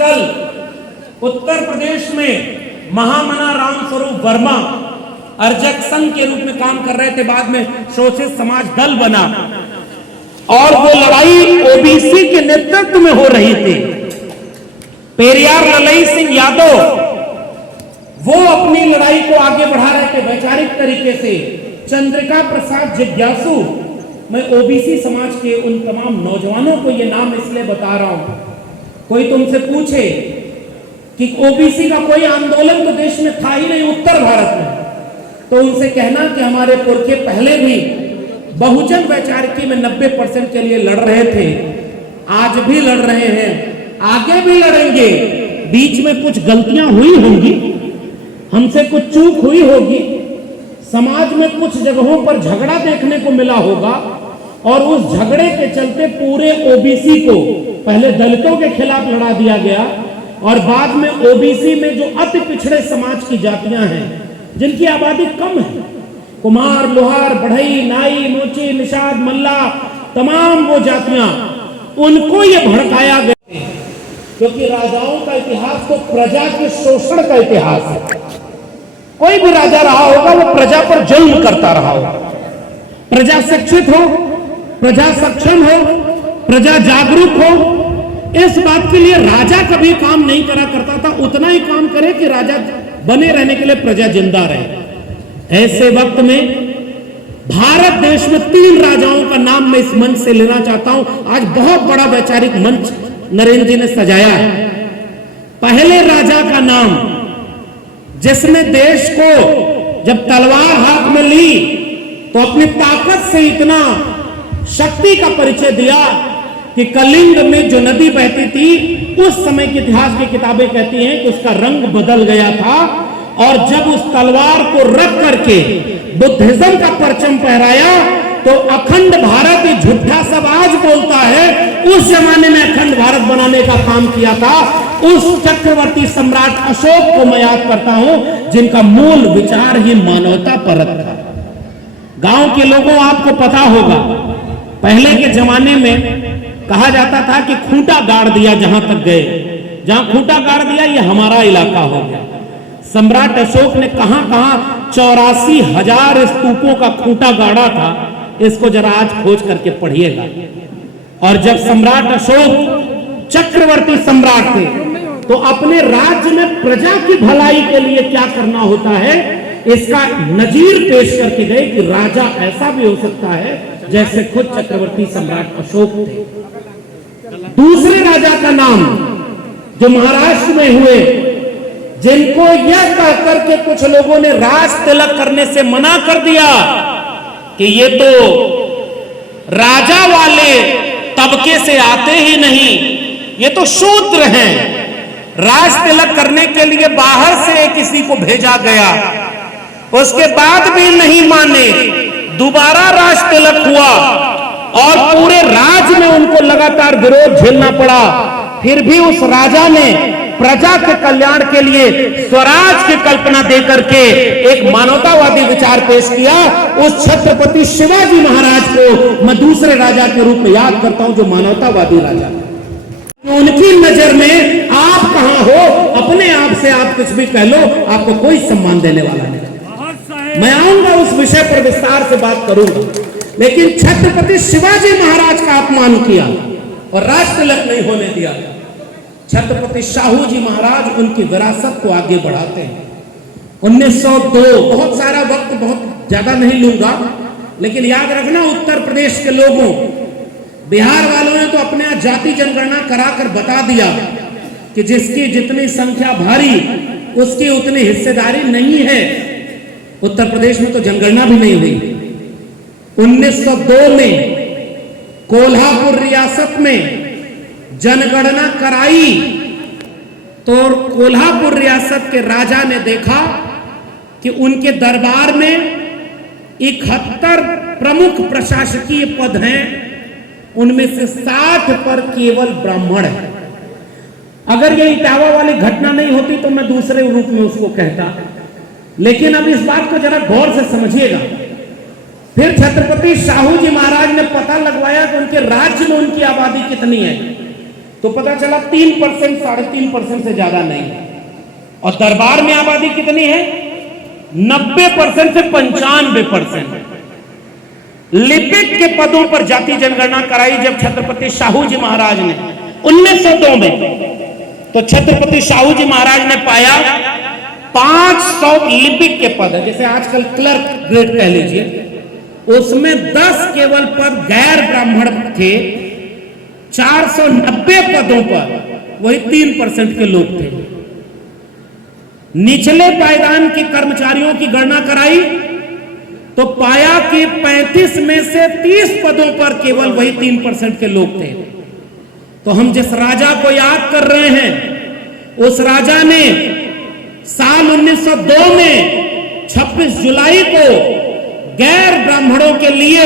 दल उत्तर प्रदेश में महामना रामस्वरूप वर्मा अर्जक संघ के रूप में काम कर रहे थे, बाद में शोषित समाज दल बना और वो लड़ाई ओबीसी के नेतृत्व में हो रही थी। पेरियार ललई सिंह यादव वो अपनी लड़ाई को आगे बढ़ा रहे थे वैचारिक तरीके से। चंद्रिका प्रसाद जिज्ञासु, मैं ओबीसी समाज के उन तमाम नौजवानों को ये नाम इसलिए बता रहा हूं, कोई तुमसे पूछे कि ओबीसी का कोई आंदोलन तो देश में था ही नहीं उत्तर भारत में, तो उनसे कहना कि हमारे पुरखे पहले भी बहुजन वैचारिकी में 90% के लिए लड़ रहे थे, आज भी लड़ रहे हैं, आगे भी लड़ेंगे। बीच में कुछ गलतियां हुई होंगी, हमसे कुछ चूक हुई होगी, समाज में कुछ जगहों पर झगड़ा देखने को मिला होगा और उस झगड़े के चलते पूरे ओबीसी को पहले दलितों के खिलाफ लड़ा दिया गया और बाद में ओबीसी में जो अति पिछड़े समाज की जातियां हैं जिनकी आबादी कम है, कुमार, लोहार, बढ़ई, नाई, मोची, निषाद, मल्ला, तमाम वो जातियां, उनको ये भड़काया गया क्योंकि राजाओं का इतिहास तो प्रजा के शोषण का इतिहास है। कोई भी राजा रहा होगा वो प्रजा पर जुल्म करता रहा होगा। प्रजा शिक्षित हो, प्रजा सक्षम हो, प्रजा जागरूक हो, इस बात के लिए राजा कभी काम नहीं करा करता था, उतना ही काम करे कि राजा बने रहने के लिए प्रजा जिंदा रहे। ऐसे वक्त में भारत देश में 3 राजाओं का नाम मैं इस मंच से लेना चाहता हूं। आज बहुत बड़ा वैचारिक मंच नरेंद्र जी ने सजाया है। पहले राजा का नाम जिसने देश को जब तलवार हाथ में ली तो अपनी ताकत से इतना शक्ति का परिचय दिया कि कलिंग में जो नदी बहती थी उस समय के इतिहास की किताबें कहती हैं कि उसका रंग बदल गया था और जब उस तलवार को रख करके बुद्धिज्म का परचम फहराया तो अखंड भारत, ये झूठा सब आज बोलता है, उस जमाने में अखंड भारत बनाने का काम किया था उस चक्रवर्ती सम्राट अशोक को मैं याद करता हूं जिनका मूल विचार ही मानवता परक था। गांव के लोगों आपको पता होगा पहले के जमाने में कहा जाता था कि खूंटा गाड़ दिया, जहां तक गए, जहां खूंटा गाड़ दिया ये हमारा इलाका हो गया। सम्राट अशोक ने कहां कहां 84,000 स्तूपों का खूंटा गाड़ा था, इसको जरा आज खोज करके पढ़िएगा। और जब सम्राट अशोक चक्रवर्ती सम्राट थे तो अपने राज्य में प्रजा की भलाई के लिए क्या करना होता है इसका नजीर पेश करके गए कि राजा ऐसा भी हो सकता है जैसे खुद चक्रवर्ती सम्राट अशोक थे। दूसरे राजा का नाम जो महाराष्ट्र में हुए, जिनको यह कहकर के कुछ लोगों ने राज तिलक करने से मना कर दिया कि ये तो राजा वाले तबके से आते ही नहीं, ये तो शूद्र हैं, राज तिलक करने के लिए बाहर से किसी को भेजा गया, उसके बाद भी नहीं माने, दोबारा राज तिलक हुआ और पूरे राज्य में उनको लगातार विरोध झेलना पड़ा। फिर भी उस राजा ने प्रजा के कल्याण के लिए स्वराज की कल्पना देकर के एक मानवतावादी विचार पेश किया। उस छत्रपति शिवाजी महाराज को मैं दूसरे राजा के रूप में याद करता हूं जो मानवतावादी राजा। उनकी नजर में आप कहां हो, अपने आप से आप कुछ भी कह लो, आपको कोई सम्मान देने वाला नहीं। मैं आऊंगा उस विषय पर विस्तार से बात करूंगा, लेकिन छत्रपति शिवाजी महाराज का अपमान किया और राज तिलक नहीं होने दिया। छत्रपति शाहू जी महाराज उनकी विरासत को आगे बढ़ाते हैं। 1902, बहुत सारा वक्त बहुत ज्यादा नहीं लूंगा, लेकिन याद रखना उत्तर प्रदेश के लोगों, बिहार वालों ने तो अपने यहाँ जाति जनगणना कराकर बता दिया कि जिसकी जितनी संख्या भारी उसकी उतनी हिस्सेदारी नहीं है। उत्तर प्रदेश में तो जनगणना भी नहीं हुई। 1902 में कोल्हापुर रियासत में जनगणना कराई तो कोल्हापुर रियासत के राजा ने देखा कि उनके दरबार में 71 प्रमुख प्रशासकीय पद हैं, उनमें से 60 पर केवल ब्राह्मण है। अगर ये इटावा वाली घटना नहीं होती तो मैं दूसरे रूप में उसको कहता, लेकिन अब इस बात को जरा गौर से समझिएगा। फिर छत्रपति शाहू जी महाराज ने पता लगवाया कि उनके राज्य में उनकी आबादी कितनी है। तो पता चला 3%, 3.5% से ज्यादा नहीं। और दरबार में आबादी कितनी है? 90% से 95%। लिपिक के पदों पर जाति जनगणना कराई जब छत्रपति शाहू जी महाराज ने 1902 में, तो छत्रपति शाहू जी महाराज ने पाया 500 लिपिक के पद है, जैसे आजकल क्लर्क ग्रेड कह लीजिए, उसमें 10 केवल पद गैर ब्राह्मण थे। 490 पदों पर वही 3% के लोग थे। निचले पायदान के कर्मचारियों की गणना कराई तो पाया कि 35 में से 30 पदों पर केवल वही 3% के लोग थे। तो हम जिस राजा को याद कर रहे हैं, उस राजा ने साल 1902 में 26 जुलाई को गैर ब्राह्मणों के लिए,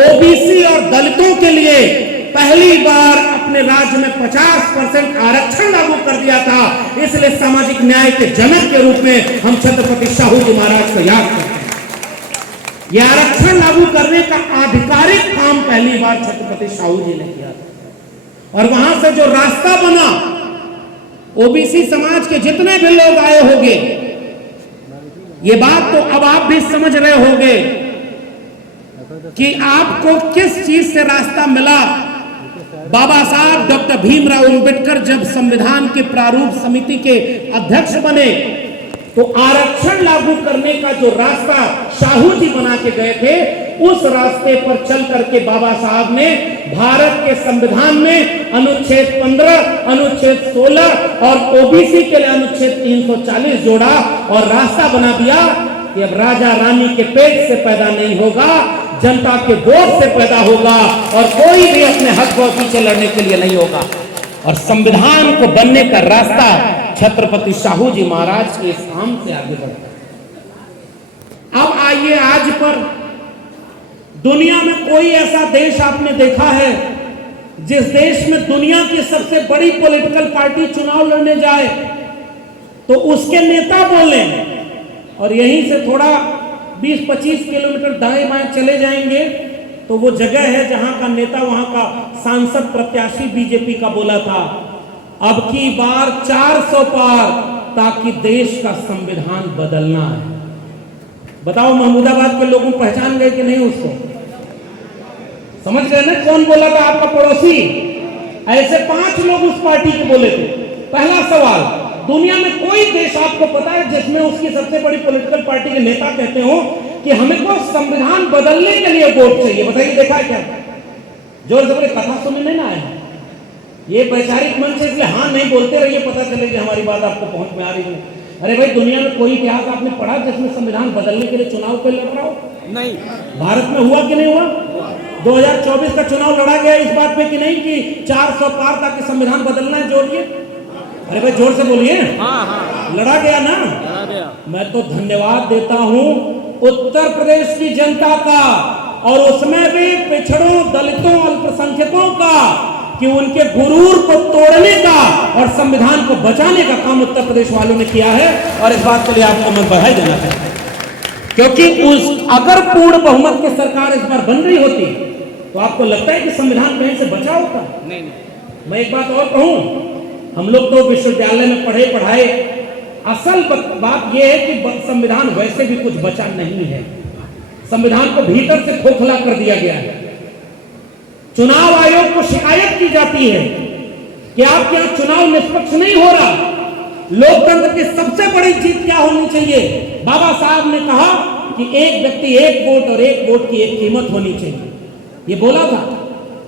ओबीसी और दलितों के लिए पहली बार अपने राज्य में 50% आरक्षण लागू कर दिया था। इसलिए सामाजिक न्याय के जनक के रूप में हम छत्रपति शाहू जी महाराज को याद करते हैं। यह आरक्षण लागू करने का आधिकारिक काम पहली बार छत्रपति शाहू जी ने किया था। और वहां से जो रास्ता बना, ओबीसी समाज के जितने भी लोग आए होंगे, ये बात तो अब आप भी समझ रहे होंगे कि आपको किस चीज से रास्ता मिला। बाबा साहब डॉक्टर भीमराव अंबेडकर जब संविधान के प्रारूप समिति के अध्यक्ष बने, तो आरक्षण लागू करने का जो रास्ता शाहू जी बना के गए थे, उस रास्ते पर चल करके बाबा साहब ने भारत के संविधान में अनुच्छेद 15, अनुच्छेद 16 और ओबीसी के लिए अनुच्छेद 340 जोड़ा और रास्ता बना दिया कि अब राजा रानी के पेट से पैदा नहीं होगा, जनता के वोट से पैदा होगा और कोई भी अपने हक और पीछे लड़ने के लिए नहीं होगा। और संविधान को बनने का रास्ता छत्रपति शाहू जी महाराज के इस काम से आगे बढ़ता है। अब आइए, आज पर दुनिया में कोई ऐसा देश आपने देखा है जिस देश में दुनिया की सबसे बड़ी पॉलिटिकल पार्टी चुनाव लड़ने जाए तो उसके नेता बोले और यहीं से थोड़ा 20-25 किलोमीटर दाएं बाएं चले जाएंगे तो वो जगह है जहां का नेता, वहां का सांसद प्रत्याशी बीजेपी का बोला था, अब की बार 400 पार ताकि देश का संविधान बदलना है। बताओ महमूदाबाद के लोगों पहचान गए कि नहीं? उसको समझ गए ना कौन बोला था? आपका पड़ोसी। ऐसे 5 लोग उस पार्टी के बोले थे। पहला सवाल, दुनिया में कोई देश आपको पता है जिसमें उसकी सबसे बड़ी पॉलिटिकल पार्टी के नेता कहते हो कि हमें को संविधान बदलने के लिए वोट चाहिए? बताइए, देखा है क्या? जोर से बोले, कथा सुनने नहीं ना आए, ये वैचारिक मन से इसलिए हाँ नहीं बोलते रहिए, पता चले कि हमारी बात आपको पहुंच में आ रही है। अरे भाई, दुनिया में कोई इतिहास आपने पढ़ा जिसमें संविधान बदलने के लिए चुनाव पे लड़ रहा हो? नहीं। भारत में हुआ कि नहीं हुआ? 2024 का चुनाव लड़ा गया इस बात पे कि नहीं कि 400 पार ताकि संविधान बदलना है? जोड़िए, अरे भाई जोर से बोलिए। हाँ। लड़ा गया ना? लड़ा गया। मैं तो धन्यवाद देता हूं उत्तर प्रदेश की जनता का, और उसमें भी पिछड़ों, दलितों, अल्पसंख्यकों का, कि उनके गुरूर को तोड़ने का और संविधान को बचाने का काम उत्तर प्रदेश वालों ने किया है। और इस बात के लिए आपको मैं बधाई देना चाहता हूं, क्योंकि अगर पूर्ण बहुमत की सरकार इस बार बन रही होती तो आपको लगता है कि संविधान कहीं से बचा होता? नहीं। मैं एक बात और कहूं, हम लोग तो विश्वविद्यालय में पढ़ाए, असल बात यह है कि संविधान वैसे भी कुछ बचा नहीं है। संविधान को भीतर से खोखला कर दिया गया है। चुनाव आयोग को शिकायत की जाती है कि आपके यहां चुनाव निष्पक्ष नहीं हो रहा। लोकतंत्र की सबसे बड़ी जीत क्या होनी चाहिए? बाबा साहब ने कहा कि एक व्यक्ति एक वोट और एक वोट की एक कीमत होनी चाहिए। ये बोला था।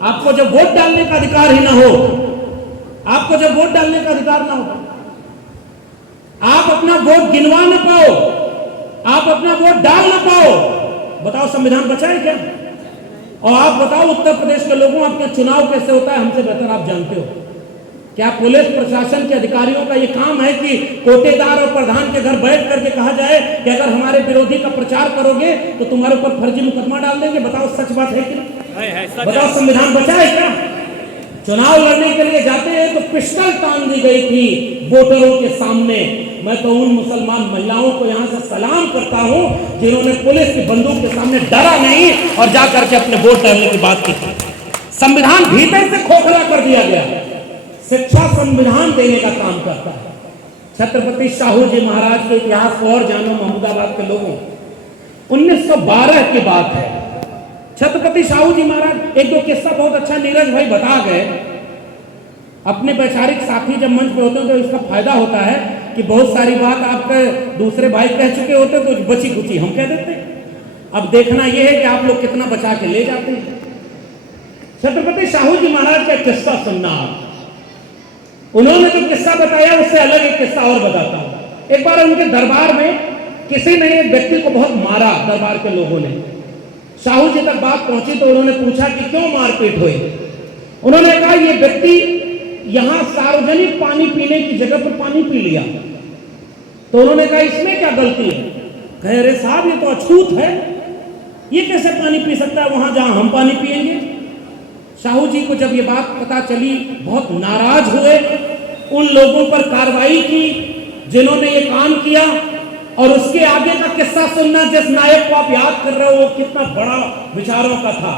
आपको जब वोट डालने का अधिकार ही ना हो, आपको जब वोट डालने का अधिकार ना हो, आप अपना वोट गिनवा ना पाओ, आप अपना वोट डाल ना पाओ, बताओ संविधान बचा है क्या? और आप बताओ उत्तर प्रदेश के लोगों, आपका चुनाव कैसे होता है हमसे बेहतर आप जानते हो। क्या पुलिस प्रशासन के अधिकारियों का यह काम है कि कोटेदार और प्रधान के घर बैठ करके कहा जाए कि अगर हमारे विरोधी का प्रचार करोगे तो तुम्हारे ऊपर फर्जी मुकदमा डाल देंगे? बताओ सच बात है कि नहीं? बताओ संविधान बचा है क्या? चुनाव लड़ने के लिए जाते हैं तो पिस्टल तान दी गई थी वोटरों के सामने। मैं तो उन मुसलमान महिलाओं को यहां से सलाम करता हूं जिन्होंने पुलिस की बंदूक के सामने डरा नहीं और जाकर के अपने वोट डालने की बात की थी। संविधान भीतर से खोखला कर दिया गया। शिक्षा संविधान देने का काम करता है। छत्रपति शाहू जी महाराज के इतिहास को और जानो महमूदाबाद के लोगों, 1912 की बात है। छत्रपति शाहू जी महाराज, एक दो किस्सा बहुत अच्छा नीरज भाई बता गए। अपने वैचारिक साथी जब मंच पे होते हैं तो इसका फायदा होता है कि बहुत सारी बात आपके दूसरे भाई कह चुके होते तो बची कुची हम कह देते। अब देखना यह है कि आप लोग कितना बचा के ले जाते हैं। छत्रपति शाहू जी महाराज का किस्सा सुनना आप। उन्होंने जो किस्सा बताया उससे अलग एक किस्सा और बताता हूं। एक बार उनके दरबार में किसी ने एक व्यक्ति को बहुत मारा, दरबार के लोगों ने। शाहू जी तक बात पहुंची तो उन्होंने पूछा कि क्यों मारपीट हुई। उन्होंने कहा ये व्यक्ति यहां सार्वजनिक पानी पीने की जगह पर पानी पी लिया। तो उन्होंने कहा इसमें क्या गलती है? कहे अरे साहब ये तो अछूत है, ये कैसे पानी पी सकता है वहां जहां हम पानी पिएंगे। शाहू जी को जब ये बात पता चली बहुत नाराज हुए, उन लोगों पर कार्रवाई की जिन्होंने ये काम किया। और उसके आगे का किस्सा सुनना, जिस नायक को आप याद कर रहे हो वो कितना बड़ा विचारों का था।